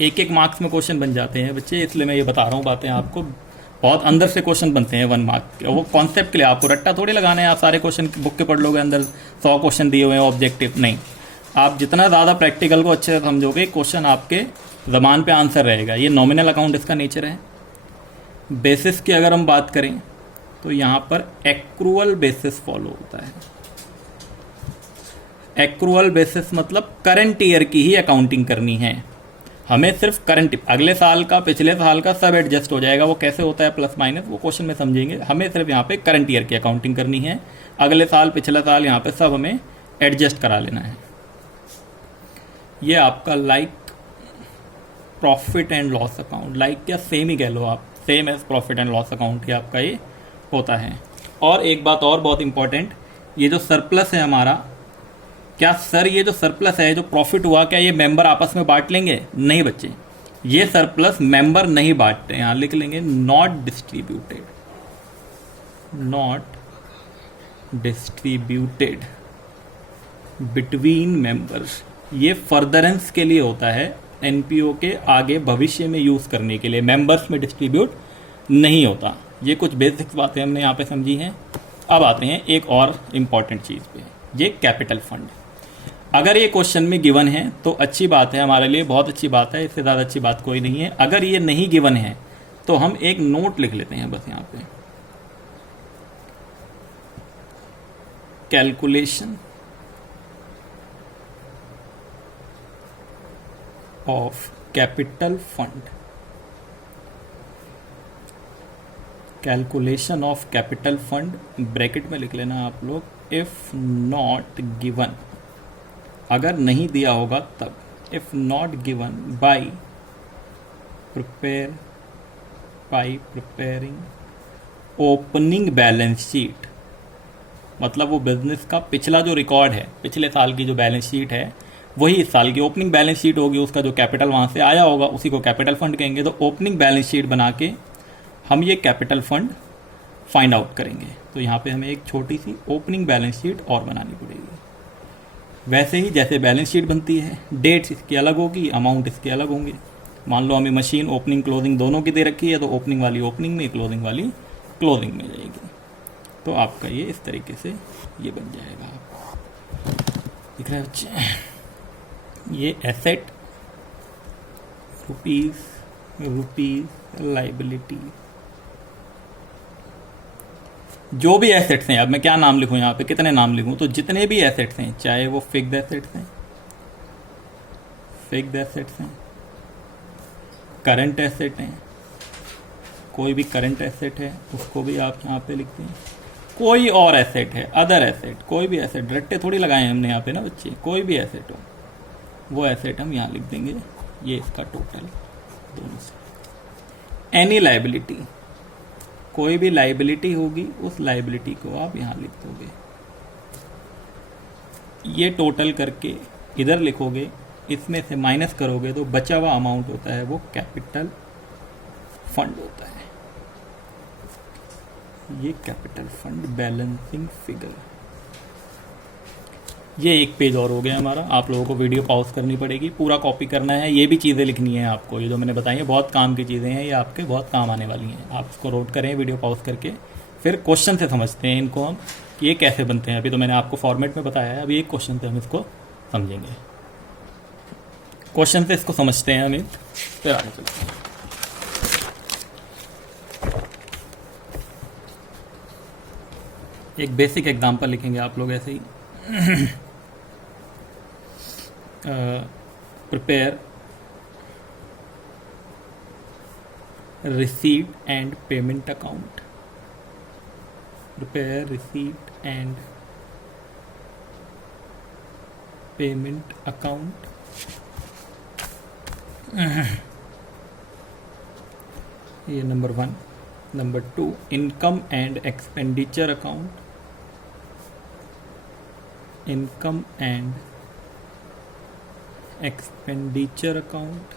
एक एक मार्क्स में क्वेश्चन बन जाते हैं बच्चे, इसलिए मैं ये बता रहा हूँ बातें आपको। बहुत अंदर से क्वेश्चन बनते हैं 1 मार्क के, वो कॉन्सेप्ट के लिए, आपको रट्टा थोड़ी लगाना है। आप सारे क्वेश्चन बुक के पढ़ लोगे, अंदर 100 क्वेश्चन दिए हुए हैं ऑब्जेक्टिव, नहीं। आप जितना ज़्यादा प्रैक्टिकल को अच्छे से समझोगे, क्वेश्चन आपके ज़बान पे आंसर रहेगा। ये नॉमिनल अकाउंट इसका नेचर है। बेसिस की अगर हम बात करें तो यहाँ पर एक्रूअल बेसिस फॉलो होता है। एक्रूअल बेसिस मतलब करंट ईयर की ही अकाउंटिंग करनी है हमें, सिर्फ करंट, अगले साल का पिछले साल का सब एडजस्ट हो जाएगा। वो कैसे होता है प्लस माइनस, वो क्वेश्चन में समझेंगे। हमें सिर्फ यहाँ पे करंट ईयर की अकाउंटिंग करनी है, अगले साल पिछला साल यहाँ पे सब हमें एडजस्ट करा लेना है। ये आपका like profit and loss account, like क्या सेम ही कह लो आप, same as profit and loss account ही आपका ये होता है। और एक बात और बहुत इंपॉर्टेंट, ये जो सरप्लस है हमारा, क्या सर ये जो सरप्लस है, जो प्रॉफिट हुआ, क्या ये मेंबर आपस में बांट लेंगे? नहीं बच्चे, ये सरप्लस मेंबर नहीं बांटते। यहां लिख लेंगे not distributed, not distributed between members. ये फर्दरेंस के लिए होता है, एनपीओ के आगे भविष्य में यूज करने के लिए, मेंबर्स में डिस्ट्रीब्यूट नहीं होता। ये कुछ बेसिक बातें हमने यहाँ पे समझी हैं। अब आते हैं एक और इम्पॉर्टेंट चीज पे, ये कैपिटल फंड। अगर ये क्वेश्चन में गिवन है तो अच्छी बात है, हमारे लिए बहुत अच्छी बात है, इससे ज़्यादा अच्छी बात कोई नहीं है। अगर ये नहीं गिवन है तो हम एक नोट लिख लेते हैं बस यहाँ पे, calculation of capital fund, calculation of capital fund, bracket में लिख लेना आप लोग, इफ नॉट गिवन, अगर नहीं दिया होगा तब, if not given by preparing opening balance sheet. मतलब वो बिजनेस का पिछला जो रिकॉर्ड है, पिछले साल की जो बैलेंस शीट है वही इस साल की ओपनिंग बैलेंस शीट होगी। उसका जो कैपिटल वहां से आया होगा उसी को कैपिटल फंड कहेंगे। तो ओपनिंग बैलेंस शीट बना के हम ये कैपिटल फंड फाइंड आउट करेंगे। तो यहाँ पे हमें एक छोटी सी ओपनिंग बैलेंस शीट और बनानी पड़ेगी। वैसे ही जैसे बैलेंस शीट बनती है, डेट्स इसकी अलग होगी, अमाउंट इसके अलग होंगे। मान लो हमें मशीन ओपनिंग क्लोजिंग दोनों की दे रखी है, तो ओपनिंग वाली ओपनिंग में, क्लोजिंग वाली क्लोजिंग में जाएगी। तो आपका ये इस तरीके से ये बन जाएगा। दिख रहा है बच्चे? ये एसेट, रुपीज लाइबिलिटी, जो भी एसेट्स हैं, अब मैं क्या नाम लिखूं यहाँ पे, कितने नाम लिखूं, तो जितने भी एसेट्स हैं, चाहे वो फिक्स्ड एसेट्स हैं, करंट एसेट हैं, कोई भी करंट एसेट है उसको भी आप यहाँ पे लिखते हैं। कोई और एसेट है, अदर एसेट, कोई भी एसेट, रट्टे थोड़ी लगाए हैं हमने यहाँ पे ना बच्चे, कोई भी एसेट हो वो एसेट हम यहाँ लिख देंगे। ये इसका टोटल दोनों से। एनी लाइबिलिटी, कोई भी लाइबिलिटी होगी उस लाइबिलिटी को आप यहां लिख दोगे। ये टोटल करके इधर लिखोगे, इसमें से माइनस करोगे तो बचा हुआ अमाउंट होता है वो कैपिटल फंड होता है। ये कैपिटल फंड बैलेंसिंग फिगर। ये एक पेज और हो गया हमारा। आप लोगों को वीडियो पॉज करनी पड़ेगी, पूरा कॉपी करना है। ये भी चीज़ें लिखनी है आपको, ये जो मैंने बताई है बहुत काम की चीज़ें हैं, ये आपके बहुत काम आने वाली हैं। आप इसको नोट करें वीडियो पॉज करके, फिर क्वेश्चन से समझते हैं इनको हम कि ये कैसे बनते हैं। अभी तो मैंने आपको फॉर्मेट में बताया है, अभी एक क्वेश्चन से हम इसको समझेंगे। क्वेश्चन से इसको समझते हैं हम, फिर आगे चलते हैं। एक बेसिक एग्जाम्पल लिखेंगे आप लोग ऐसे ही। Prepare receipt and payment account, prepare receipt and payment account. ये number 1। Number 2, income and expenditure account, income and expenditure account.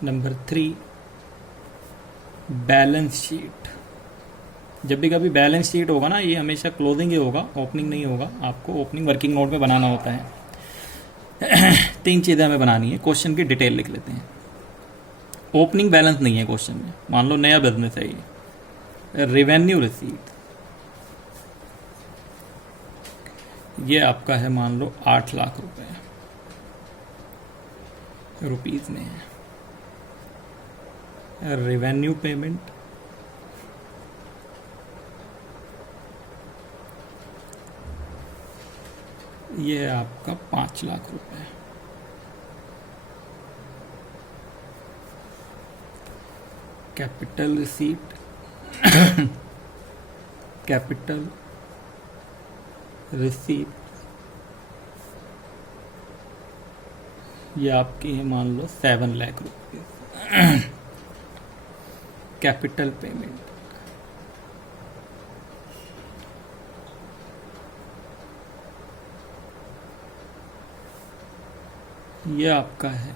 Number 3, balance sheet. जब भी कभी बैलेंस शीट होगा ना, ये हमेशा क्लोजिंग ही होगा, ओपनिंग नहीं होगा। आपको ओपनिंग वर्किंग नोट में बनाना होता है। 3 चीज़ें हमें बनानी है। क्वेश्चन की डिटेल लिख लेते हैं। ओपनिंग बैलेंस नहीं है क्वेश्चन में, मान लो नया बिजनेस है ये। रेवेन्यू रिसीट, ये आपका है मान लो 8 लाख रुपए रुपीज में है। रेवेन्यू पेमेंट, ये है आपका 5 लाख रुपए। कैपिटल रिसीट, कैपिटल रिसीट, ये आपकी है मान लो 7 लाख रुपए। कैपिटल पेमेंट, ये आपका है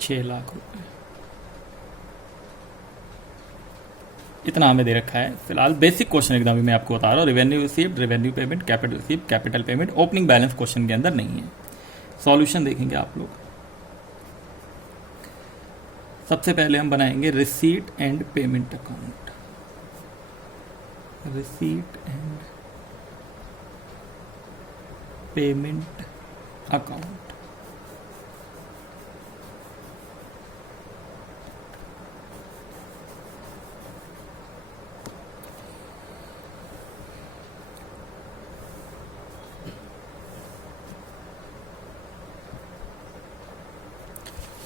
6 लाख रुपए। इतना हमें दे रखा है फिलहाल। बेसिक क्वेश्चन एकदम ही मैं आपको बता रहा हूँ। Revenue received, revenue payment, capital received, capital payment. Opening balance question के अंदर नहीं है। सॉल्यूशन देखेंगे आप लोग। सबसे पहले हम बनाएंगे receipt and payment account. Receipt and payment account.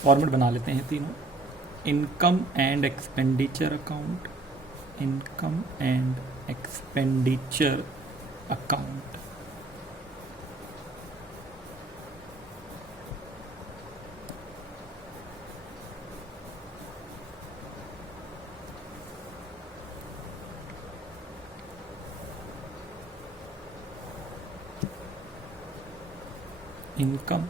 Format बना लेते हैं तीनों। Income and expenditure account, income and expenditure account. Income,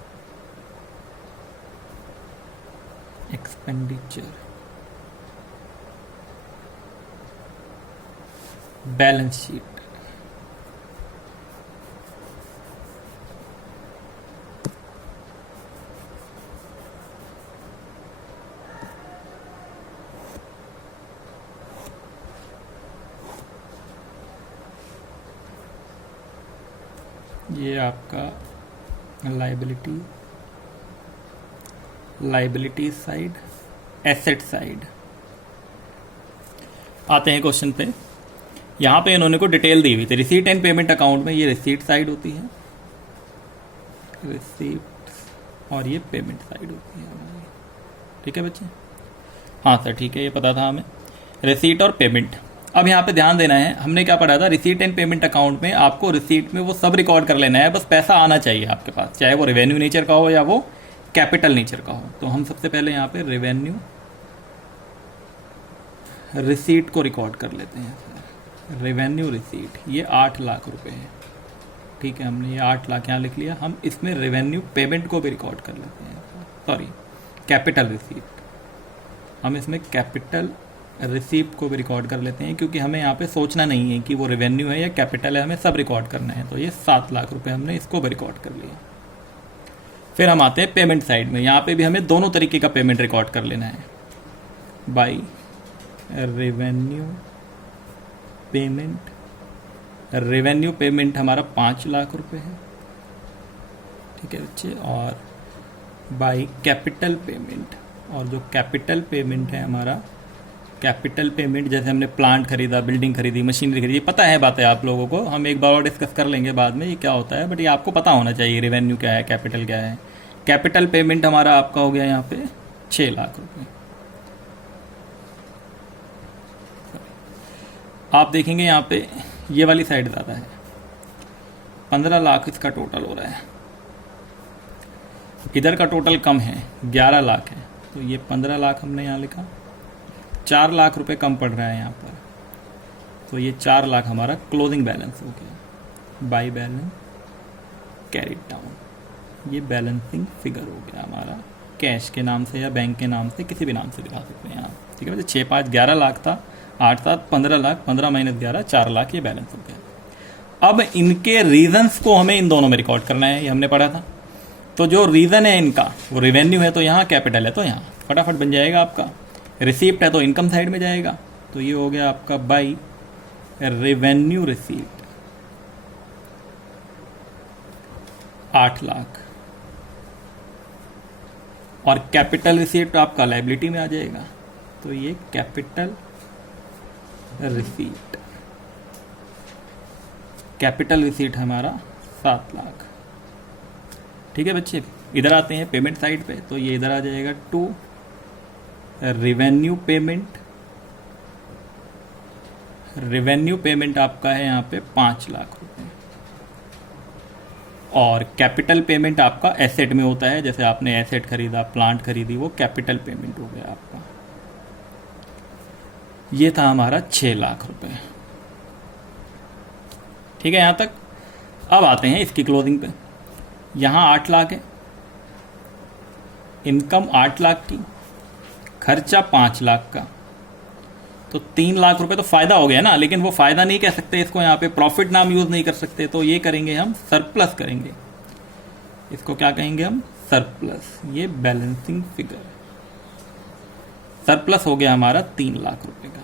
expenditure, balance sheet. ये आपका liability, liability side, asset side. आते हैं क्वेश्चन पे। यहां पे इन्होंने को डिटेल दी हुई थी। रिसीट एंड पेमेंट अकाउंट में ये रिसीट साइड होती है, रिसीट, और ये पेमेंट साइड होती है। ठीक है बच्चे? हाँ सर ठीक है, ये पता था हमें। रिसीट और पेमेंट। अब यहाँ पे ध्यान देना है, हमने क्या पढ़ा था? रिसीट एंड पेमेंट अकाउंट में आपको रिसीट में वो सब रिकॉर्ड कर लेना है, बस पैसा आना चाहिए आपके पास, चाहे वो रेवेन्यू नेचर का हो या वो कैपिटल नेचर का हो। तो हम सबसे पहले यहाँ पे रेवेन्यू रिसीट को रिकॉर्ड कर लेते हैं। रेवेन्यू रिसीट, ये 8 लाख रुपए है। ठीक है, हमने ये 8 लाख यहाँ लिख लिया। हम इसमें रेवेन्यू पेमेंट को भी रिकॉर्ड कर लेते हैं, सॉरी कैपिटल रिसीट। हम इसमें कैपिटल रिसीप्ट को भी रिकॉर्ड कर लेते हैं, क्योंकि हमें यहाँ पे सोचना नहीं है कि वो रेवेन्यू है या कैपिटल है, हमें सब रिकॉर्ड करना है। तो ये 7 लाख रुपए हमने इसको भी रिकॉर्ड कर लिया। फिर हम आते हैं पेमेंट साइड में। यहाँ पे भी हमें दोनों तरीके का पेमेंट रिकॉर्ड कर लेना है, by revenue payment. Revenue payment हमारा 5 लाख रुपए है, ठीक है बच्चे, और बाई कैपिटल पेमेंट। और जो कैपिटल पेमेंट है हमारा, कैपिटल पेमेंट जैसे हमने प्लांट खरीदा, बिल्डिंग खरीदी, मशीनरी खरीदी, पता है बात है आप लोगों को, हम एक बार और डिस्कस कर लेंगे बाद में ये क्या होता है, बट ये आपको पता होना चाहिए रेवेन्यू क्या है, कैपिटल क्या है। कैपिटल पेमेंट हमारा आपका हो गया यहाँ पे 6 लाख रुपए। आप देखेंगे यहाँ पे ये वाली साइड ज़्यादा है, 15 लाख इसका टोटल हो रहा है। इधर का टोटल कम है, 11 लाख है, तो ये 15 लाख हमने यहाँ लिखा। 4 लाख रुपए कम पड़ रहा है यहाँ पर, तो ये 4 लाख हमारा क्लोजिंग बैलेंस हो गया। बाई बैलेंस कैरिड डाउन, ये बैलेंसिंग फिगर हो गया हमारा कैश के नाम से या बैंक के नाम से, किसी भी नाम से दिखा सकते हैं आप। ठीक है, 6 5 11 लाख था, 8 7 15 लाख, 15 माइनस 11 4 लाख, ये बैलेंस हो गया। अब इनके रीजंस को हमें इन दोनों में रिकॉर्ड करना है, ये हमने पढ़ा था। तो जो रीजन है इनका वो रेवेन्यू है, तो यहाँ कैपिटल है तो यहाँ फटाफट बन जाएगा आपका। रिसीप्ट है तो इनकम साइड में जाएगा, तो ये हो गया आपका बाई रेवेन्यू रिसीप्ट 8 लाख, और कैपिटल रिसीप्ट आपका लायबिलिटी में आ जाएगा, तो ये कैपिटल रिसीप्ट, कैपिटल रिसीप्ट हमारा 7 लाख। ठीक है बच्चे, इधर आते हैं पेमेंट साइड पे, तो ये इधर आ जाएगा to revenue payment. Revenue payment आपका है यहाँ पे 5 लाख रुपए, और कैपिटल पेमेंट आपका एसेट में होता है, जैसे आपने एसेट खरीदा, प्लांट खरीदी, वो कैपिटल पेमेंट हो गया आपका। ये था हमारा 6 लाख रुपए। ठीक है यहाँ तक। अब आते हैं इसकी क्लोजिंग पे। यहाँ 8 लाख है, इनकम 8 लाख की, खर्चा 5 लाख का, तो 3 लाख रुपए तो फायदा हो गया ना। लेकिन वो फायदा नहीं कह सकते इसको, यहाँ पे प्रॉफिट नाम यूज नहीं कर सकते, तो ये करेंगे हम सरप्लस करेंगे। इसको क्या कहेंगे हम? सरप्लस। ये बैलेंसिंग फिगर, सरप्लस हो गया हमारा 3 लाख रुपए का,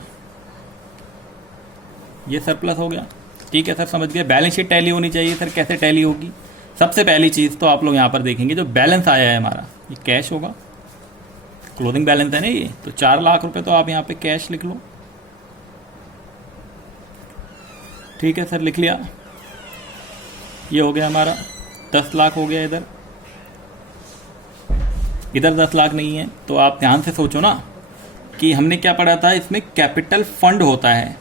ये सरप्लस हो गया। ठीक है सर, समझ गए। बैलेंस शीट टैली होनी चाहिए सर, कैसे टैली होगी? सबसे पहली चीज तो आप लोग यहां पर देखेंगे, जो बैलेंस आया है हमारा, ये कैश होगा, क्लोजिंग बैलेंस है ना ये, तो 4 लाख रुपए तो आप यहां पे कैश लिख लो। ठीक है सर, लिख लिया। ये हो गया हमारा 10 लाख हो गया। इधर 10 लाख नहीं है, तो आप ध्यान से सोचो ना कि हमने क्या पढ़ा था, इसमें कैपिटल फंड होता है।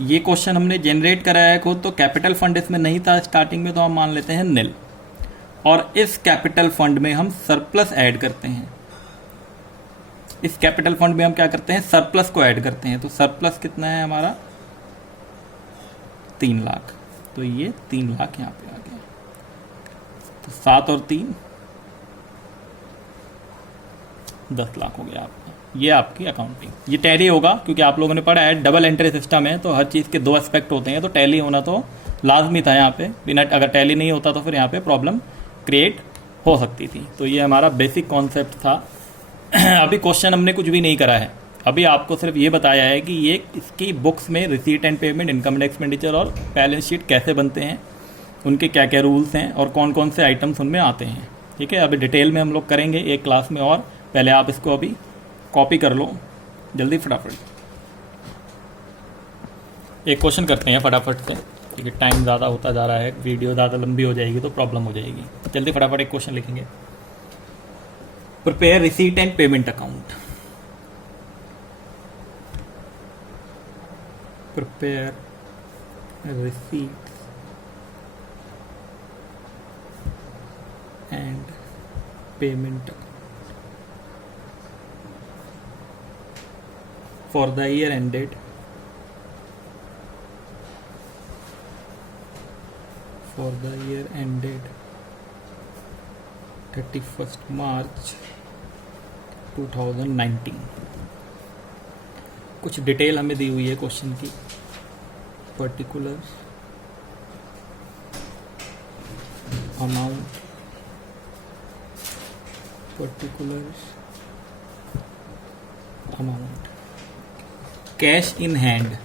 ये क्वेश्चन हमने जनरेट कराया है खुद, तो कैपिटल फंड इसमें नहीं था स्टार्टिंग में, तो हम मान लेते हैं निल, और इस कैपिटल फंड में हम सरप्लस ऐड करते हैं। इस कैपिटल फंड में हम क्या करते हैं? सरप्लस को ऐड करते हैं। तो सरप्लस कितना है हमारा? 3 लाख। तो ये 3 लाख यहाँ पे आ गया। तो 7 और 3 10 लाख हो गया आपका। ये आपकी अकाउंटिंग, ये टैली होगा, क्योंकि आप लोगों ने पढ़ा है डबल एंट्री सिस्टम है, तो हर चीज़ के 2 एस्पेक्ट होते हैं, तो टैली होना तो लाजमी था यहाँ पे। बिना अगर टैली नहीं होता तो फिर यहाँ पे प्रॉब्लम क्रिएट हो सकती थी। तो ये हमारा बेसिक कॉन्सेप्ट था। अभी क्वेश्चन हमने कुछ भी नहीं करा है, अभी आपको सिर्फ ये बताया है कि ये इसकी बुक्स में receipt and payment, income and expenditure और बैलेंस शीट कैसे बनते हैं, उनके क्या क्या रूल्स हैं और कौन कौन से आइटम्स उनमें आते हैं। ठीक है, अभी डिटेल में हम लोग करेंगे एक क्लास में, और पहले आप इसको अभी कॉपी कर लो जल्दी फटाफट। एक क्वेश्चन करते हैं फटाफट से, क्योंकि टाइम ज़्यादा होता जा रहा है, वीडियो ज़्यादा लंबी हो जाएगी तो प्रॉब्लम हो जाएगी। जल्दी फटाफट एक क्वेश्चन लिखेंगे। Prepare receipt and payment account. Prepare receipt and payment for the year ended for the year ended 31st March 2019। कुछ डिटेल हमें दी हुई है क्वेश्चन की। Particular amount, particular amount, cash in hand.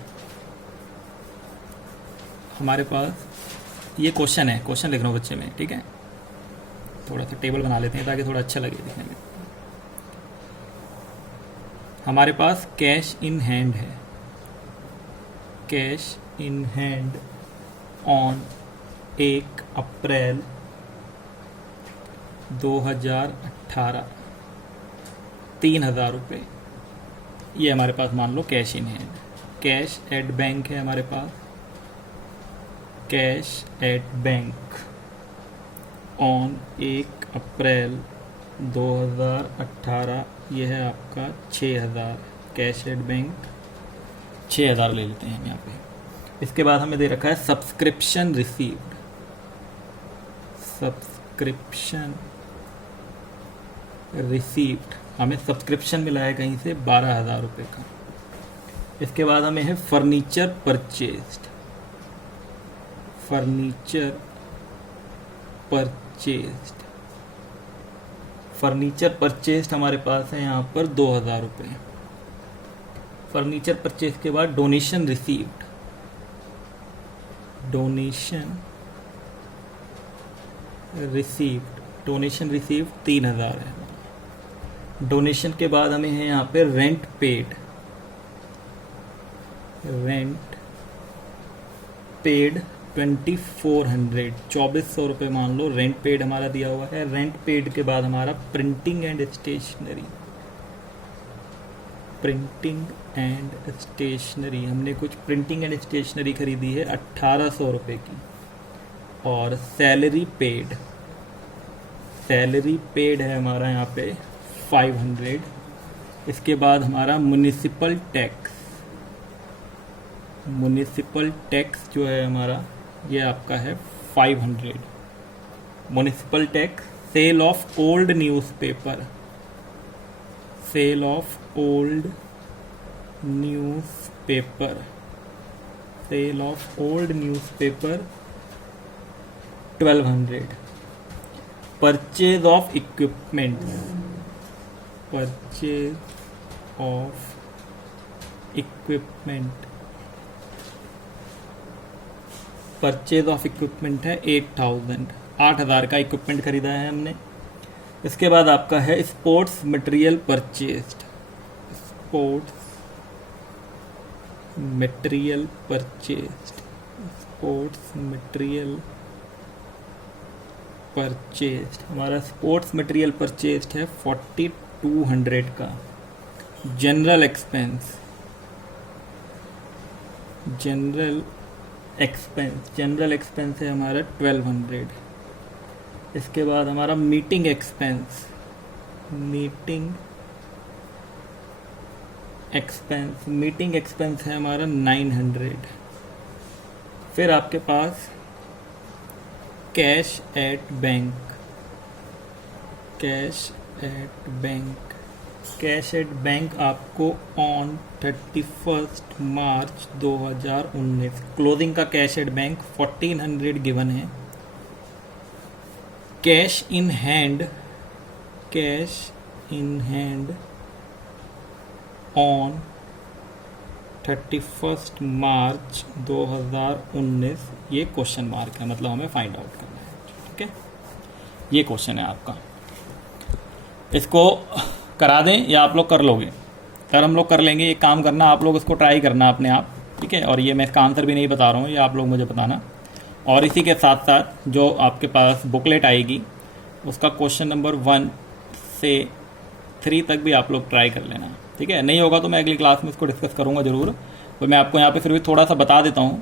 हमारे पास ये क्वेश्चन है, क्वेश्चन लिख रहा हूँ बच्चे में, ठीक है। थोड़ा सा टेबल बना लेते हैं ताकि थोड़ा अच्छा लगे दिखने में। हमारे पास कैश इन हैंड है, cash in hand on 1 April 2018 3,000 रुपये। ये हमारे पास मान लो cash in hand. Cash at bank है हमारे पास, cash at bank on 1 April 2018, ये है आपका 6,000। कैश एट बैंक 6,000 ले लेते हैं हम यहाँ पे। इसके बाद हमें दे रखा है सब्सक्रिप्शन रिसीव्ड, सब्सक्रिप्शन रिसीव्ड, हमें सब्सक्रिप्शन मिला है कहीं से 12,000 रुपये का। इसके बाद हमें है furniture purchased, furniture purchased, furniture purchased हमारे पास है यहाँ पर 2,000 रुपये। फर्नीचर परचेज के बाद donation received, donation received, donation received 3,000 है। डोनेशन के बाद हमें है यहाँ पे रेंट पेड, रेंट पेड 2400, 2400 रुपये मान लो रेंट पेड हमारा दिया हुआ है। रेंट पेड के बाद हमारा printing and stationery, printing and stationery, हमने कुछ प्रिंटिंग एंड स्टेशनरी खरीदी है 1800 रुपये की। और सैलरी पेड, सैलरी पेड है हमारा यहाँ पे 500। इसके बाद हमारा म्युनिसिपल टैक्स, म्युनिसिपल टैक्स जो है हमारा ये आपका है 500। Municipal tax, sale of old newspaper, sale of old newspaper, sale of old newspaper 1200। Purchase of equipment, purchase of equipment, purchase of equipment है 8,000, 8,000 का इक्विपमेंट खरीदा है हमने। इसके बाद आपका है sports material purchased, sports material purchased, sports material purchased, हमारा स्पोर्ट्स मटेरियल परचेज्ड है 4200 का। General expense, general expense, general expense है हमारा 1200। इसके बाद हमारा meeting expense, meeting expense, meeting expense है हमारा 900। फिर आपके पास cash at bank, cash at bank, cash at bank आपको ऑन 31 मार्च 2019, क्लोजिंग का कैश एट बैंक 1400 गिवन है। Cash in hand, cash in hand on 31 March 2019, ये क्वेश्चन मार्क है, मतलब हमें फाइंड आउट करना है। ठीक है, ये क्वेश्चन है आपका, इसको करा दें या आप लोग कर लोगे? अगर हम लोग कर लेंगे, एक काम करना, आप लोग इसको ट्राई करना अपने आप, ठीक है। और ये मैं इसका आंसर भी नहीं बता रहा हूँ, ये आप लोग मुझे बताना। और इसी के साथ साथ जो आपके पास बुकलेट आएगी उसका क्वेश्चन नंबर 1 से 3 तक भी आप लोग ट्राई कर लेना, ठीक है। नहीं होगा तो मैं अगली क्लास में इसको डिस्कस करूँगा ज़रूर। तो मैं आपको यहाँ पे फिर भी थोड़ा सा बता देता हूँ।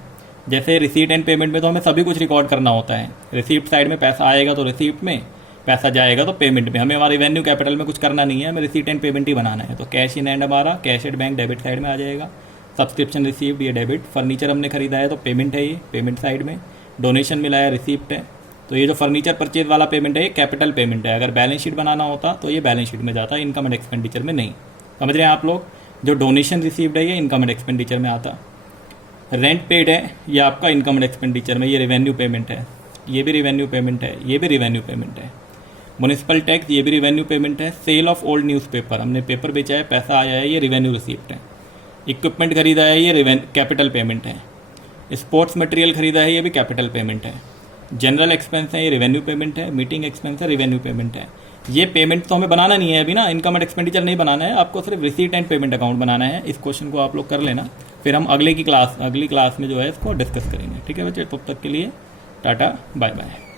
जैसे रिसीट एंड पेमेंट में तो हमें सभी कुछ रिकॉर्ड करना होता है। रिसीप्ट साइड में पैसा आएगा तो रिसीप्ट में, पैसा जाएगा तो पेमेंट में। हमें हमारे रेवेन्यू कैपिटल में कुछ करना नहीं है, हमें रिसीट एंड पेमेंट ही बनाना है। तो कैश इन हैंड हमारा cash at bank debit side में आ जाएगा। सब्सक्रिप्शन रिसीव्ड ये डेबिट, फर्नीचर हमने खरीदा है तो पेमेंट है, ये पेमेंट साइड में। डोनेशन मिला है रिसीप्ट है। तो ये जो फर्नीचर परचेज वाला पेमेंट है ये कैपिटल पेमेंट है। अगर बैलेंस शीट बनाना होता तो ये बैलेंस शीट में जाता, इनकम एंड एक्सपेंडिचर में नहीं। समझ रहे हैं आप लोग? जो डोनेशन रिसीव्ड है ये इनकम एंड एक्सपेंडिचर में आता। रेंट पेड है ये आपका इनकम एंड एक्सपेंडिचर में, ये रेवेन्यू पेमेंट है, ये भी रेवेन्यू पेमेंट है, ये भी रेवेन्यू पेमेंट है। म्युनिसिपल टैक्स ये भी रेवेन्यू पेमेंट है। सेल ऑफ ओल्ड न्यूज़पेपर, हमने पेपर बेचा है, पैसा आया है, ये रेवेन्यू रिसीप्ट है। इक्विपमेंट खरीदा है, ये कैपिटल पेमेंट है। स्पोर्ट्स मटेरियल खरीदा है, ये भी कैपिटल पेमेंट है। जनरल एक्सपेंस है, ये रेवेन्यू पेमेंट है। मीटिंग एक्सपेंस है, रेवेन्यू पेमेंट है। ये पेमेंट तो हमें बनाना नहीं है अभी ना, इनकम एंड एक्सपेंडिचर नहीं बनाना है, आपको सिर्फ रिसीट एंड पेमेंट अकाउंट बनाना है। इस क्वेश्चन को आप लोग कर लेना, फिर हम अगली क्लास में जो है इसको डिस्कस करेंगे। ठीक है बच्चे, तब तक के लिए टाटा बाय बाय।